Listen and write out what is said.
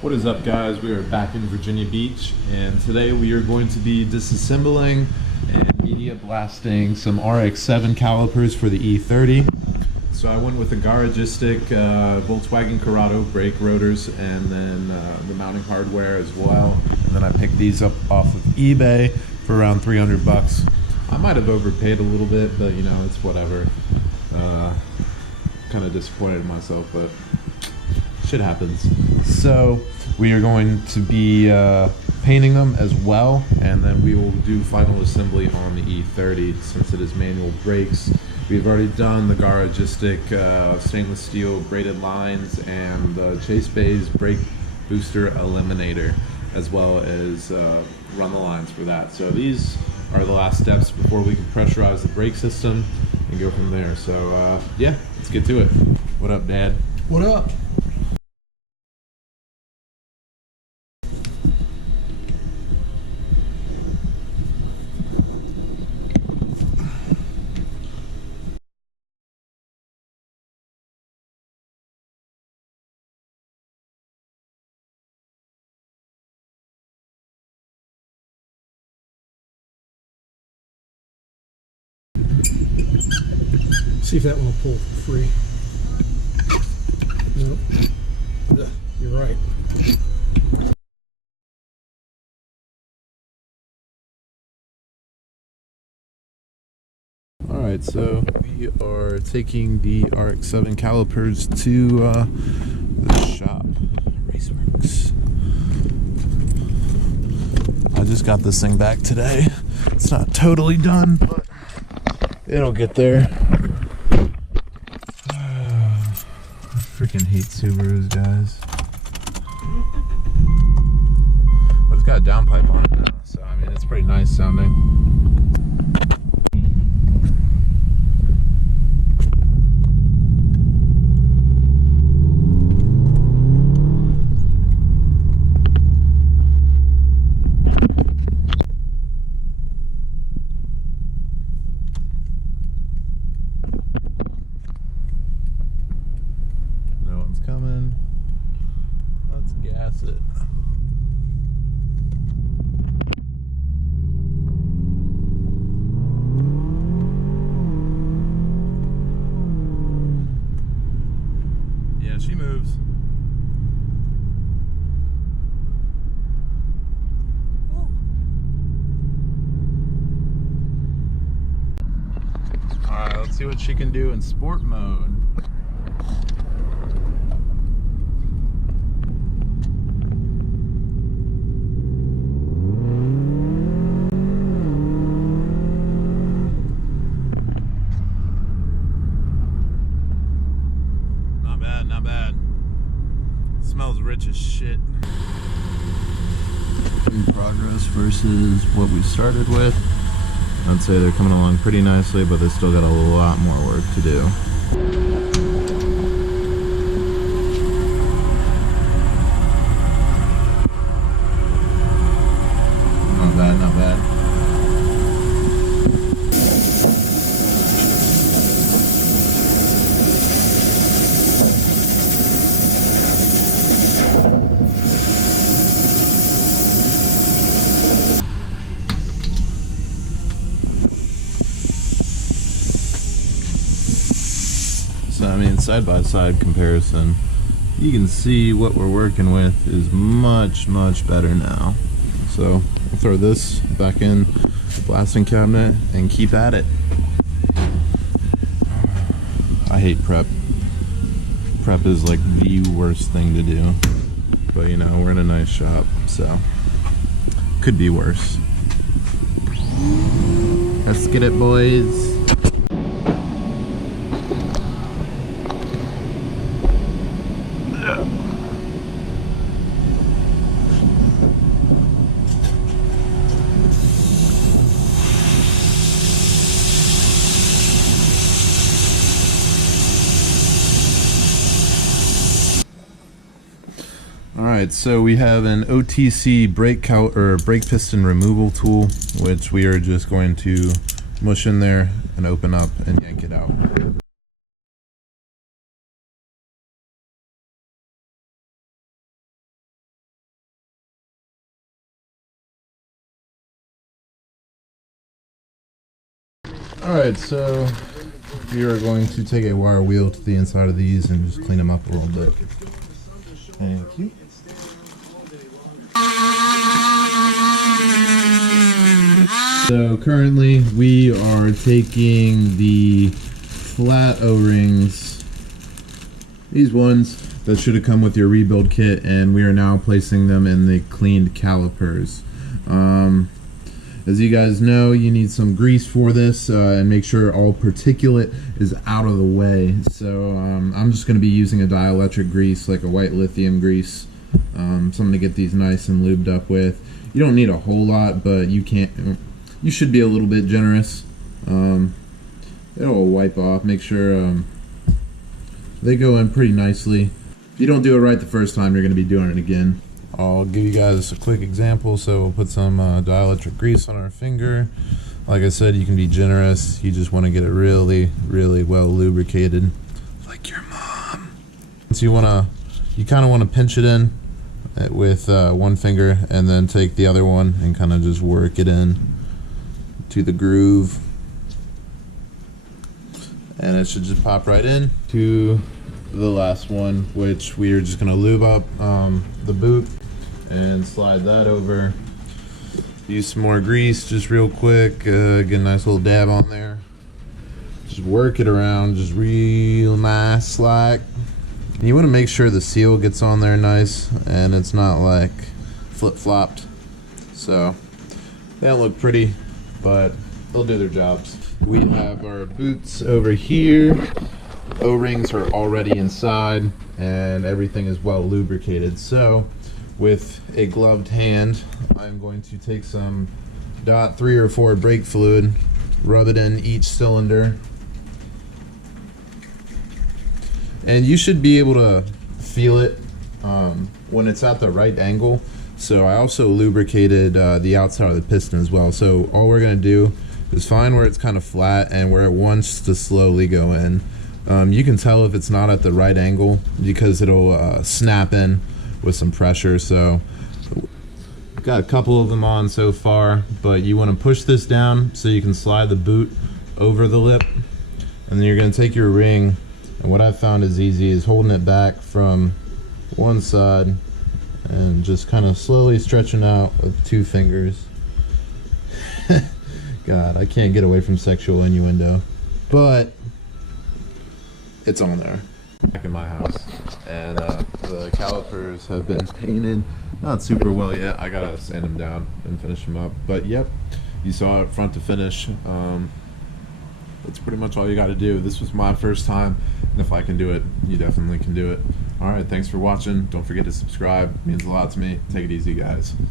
What is up, guys? We are back in Virginia Beach, and today we are going to be disassembling and media blasting some Rx7 calipers for the E30. So I went with the Garagistic Volkswagen Corrado brake rotors, and then the mounting hardware as well. And then I picked these up off of eBay for around 300 bucks. I might have overpaid a little bit, but you know, it's whatever. Kind of disappointed in myself, but shit happens. So we are going to be painting them as well, and then we will do final assembly on the E30 since it is manual brakes. We've already done the Garagistic stainless steel braided lines and the Chase Bay's brake booster eliminator, as well as run the lines for that. So these are the last steps before we can pressurize the brake system and go from there. So yeah, let's get to it. What up, Dad? What up? See if that one will pull for free. Nope. Ugh, you're right. Alright, so we are taking the Rx7 calipers to the shop, Raceworks. I just got this thing back today. It's not totally done, but it'll get there. I freaking hate Subarus, guys. But it's got a downpipe on it now, so I mean, it's pretty nice sounding. Coming. Let's gas it. Yeah, she moves. Alright, let's see what she can do in sport mode. Not bad. Smells rich as shit. In progress versus what we started with. I'd say they're coming along pretty nicely, but they still got a lot more work to do. Not bad, not bad. So I mean, side-by-side comparison, you can see what we're working with is much better now. So I'll throw this back in the blasting cabinet and keep at it. I hate prep. Prep is like the worst thing to do, but you know, we're in a nice shop, so could be worse. Let's get it, boys. Alright, so we have an OTC brake piston removal tool, which we are just going to mush in there and open up and yank it out. Alright, so we are going to take a wire wheel to the inside of these and just clean them up a little bit. Thank you. So currently we are taking the flat O-rings, these ones that should have come with your rebuild kit, and we are now placing them in the cleaned calipers. As you guys know, you need some grease for this and make sure all particulate is out of the way. So I'm just going to be using a dielectric grease, like a white lithium grease, something to get these nice and lubed up with. You don't need a whole lot, but you should be a little bit generous. It'll wipe off. Make sure they go in pretty nicely. If you don't do it right the first time, you're going to be doing it again. I'll give you guys a quick example. So we'll put some dielectric grease on our finger. Like I said, you can be generous. You just want to get it really, really well lubricated, like your mom. So you kind of want to pinch it in with one finger, and then take the other one and kind of just work it in to the groove, and it should just pop right in to the last one, which we are just going to lube up the boot and slide that over. Use some more grease just real quick, get a nice little dab on there, just work it around just real nice like. You want to make sure the seal gets on there nice and it's not like flip-flopped, so they don't look pretty, but they'll do their jobs. We have our boots over here. O-rings are already inside and everything is well lubricated. So with a gloved hand, I'm going to take some .3 or 4 brake fluid, rub it in each cylinder, and you should be able to feel it when it's at the right angle. So I also lubricated the outside of the piston as well. So all we're going to do is find where it's kind of flat and where it wants to slowly go in. You can tell if it's not at the right angle because it'll snap in with some pressure. So got a couple of them on so far, but you want to push this down so you can slide the boot over the lip, and then you're going to take your ring, and what I found is easy is holding it back from one side and just kind of slowly stretching out with 2 fingers. God, I can't get away from sexual innuendo, but it's on there. Back in my house, and the calipers have been painted, not super well yet. I gotta sand them down and finish them up, but yep, you saw it front to finish. That's pretty much all you gotta do. This was my first time, and if I can do it, you definitely can do it. Alright, thanks for watching. Don't forget to subscribe, it means a lot to me. Take it easy, guys.